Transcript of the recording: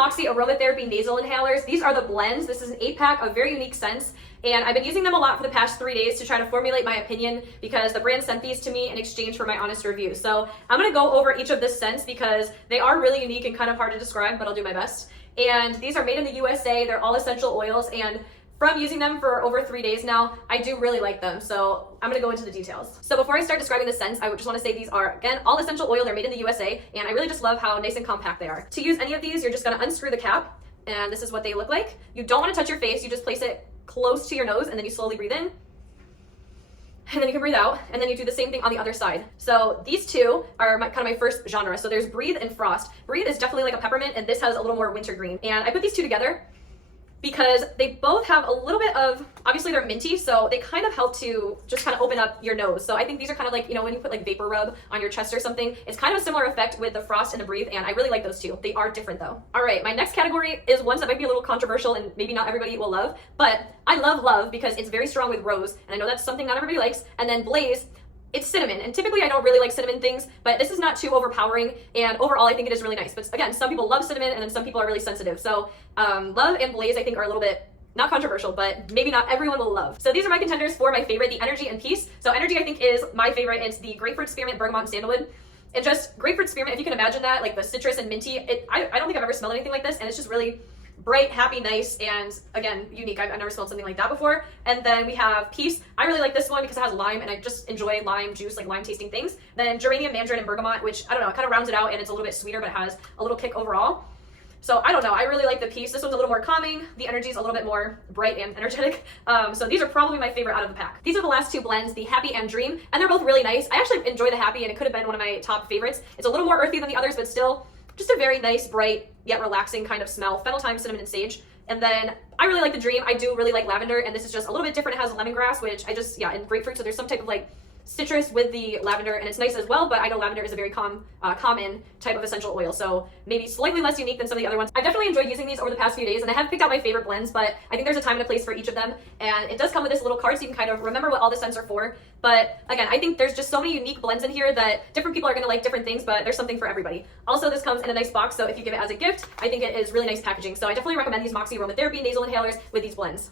Moxe Aromatherapy Nasal Inhalers. These are the blends. This is an 8-pack of very unique scents, and I've been using them a lot for the past 3 days to try to formulate my opinion because the brand sent these to me in exchange for my honest review. So I'm gonna go over each of the scents because they are really unique and kind of hard to describe, but I'll do my best. And these are made in the USA. They're all essential oils, and from using them for over 3 days now, I do really like them. So I'm gonna go into the details. So before I start describing the scents, I would just wanna say these are, again, all essential oil. They're made in the USA, and I really just love how nice and compact they are. To use any of these, you're just gonna unscrew the cap, and this is what they look like. You don't wanna touch your face. You just place it close to your nose, and then you slowly breathe in. And then you can breathe out, and then you do the same thing on the other side. So these two are kind of my first genre. So there's Breathe and Frost. Breathe is definitely like a peppermint, and this has a little more wintergreen. And I put these two together because they both have a little bit of, obviously they're minty, so they kind of help to just kind of open up your nose. So I think these are kind of like, you know, when you put like vapor rub on your chest or something, it's kind of a similar effect with the Frost and the Breathe, and I really like those two. They are different though. All right, my next category is ones that might be a little controversial and maybe not everybody will love, but I love because it's very strong with rose, and I know that's something not everybody likes. And then Blaze, it's cinnamon, and typically I don't really like cinnamon things, but this is not too overpowering, and overall I think it is really nice. But again, some people love cinnamon, and then some people are really sensitive. So Love and Blaze I think are a little bit, not controversial, but maybe not everyone will love. So these are my contenders for my favorite, the Energy and Peace. So Energy I think is my favorite. It's the Grapefruit, Spearmint, Bergamot, and Sandalwood. And just Grapefruit, Spearmint, if you can imagine that, like the citrus and minty, I don't think I've ever smelled anything like this, and it's just really bright, happy, nice, and again, unique. I've never smelled something like that before. And then we have Peace. I really like this one because it has lime, and I just enjoy lime juice, like lime tasting things. Then Geranium, Mandarin, and Bergamot, which I don't know, it kind of rounds it out, and it's a little bit sweeter, but it has a little kick overall. So I don't know, I really like the Peace. This one's a little more calming. The Energy is a little bit more bright and energetic. So these are probably my favorite out of the pack. These are the last two blends, the Happy and Dream, and they're both really nice. I actually enjoy the Happy, and it could have been one of my top favorites. It's a little more earthy than the others, but still just a very nice, bright, yet relaxing kind of smell. Fennel, thyme, cinnamon, and sage. And then I really like the Dream. I do really like lavender, and this is just a little bit different. It has lemongrass, which I just, and grapefruit, so there's some type of like citrus with the lavender, and it's nice as well, but I know lavender is a very common type of essential oil, so maybe slightly less unique than some of the other ones. I've definitely enjoyed using these over the past few days, and I have picked out my favorite blends, but I think there's a time and a place for each of them, and it does come with this little card so you can kind of remember what all the scents are for. But again, I think there's just so many unique blends in here that different people are going to like different things, but there's something for everybody. Also, this comes in a nice box, so if you give it as a gift, I think it is really nice packaging. So I definitely recommend these Moxe Aromatherapy Nasal Inhalers with these blends.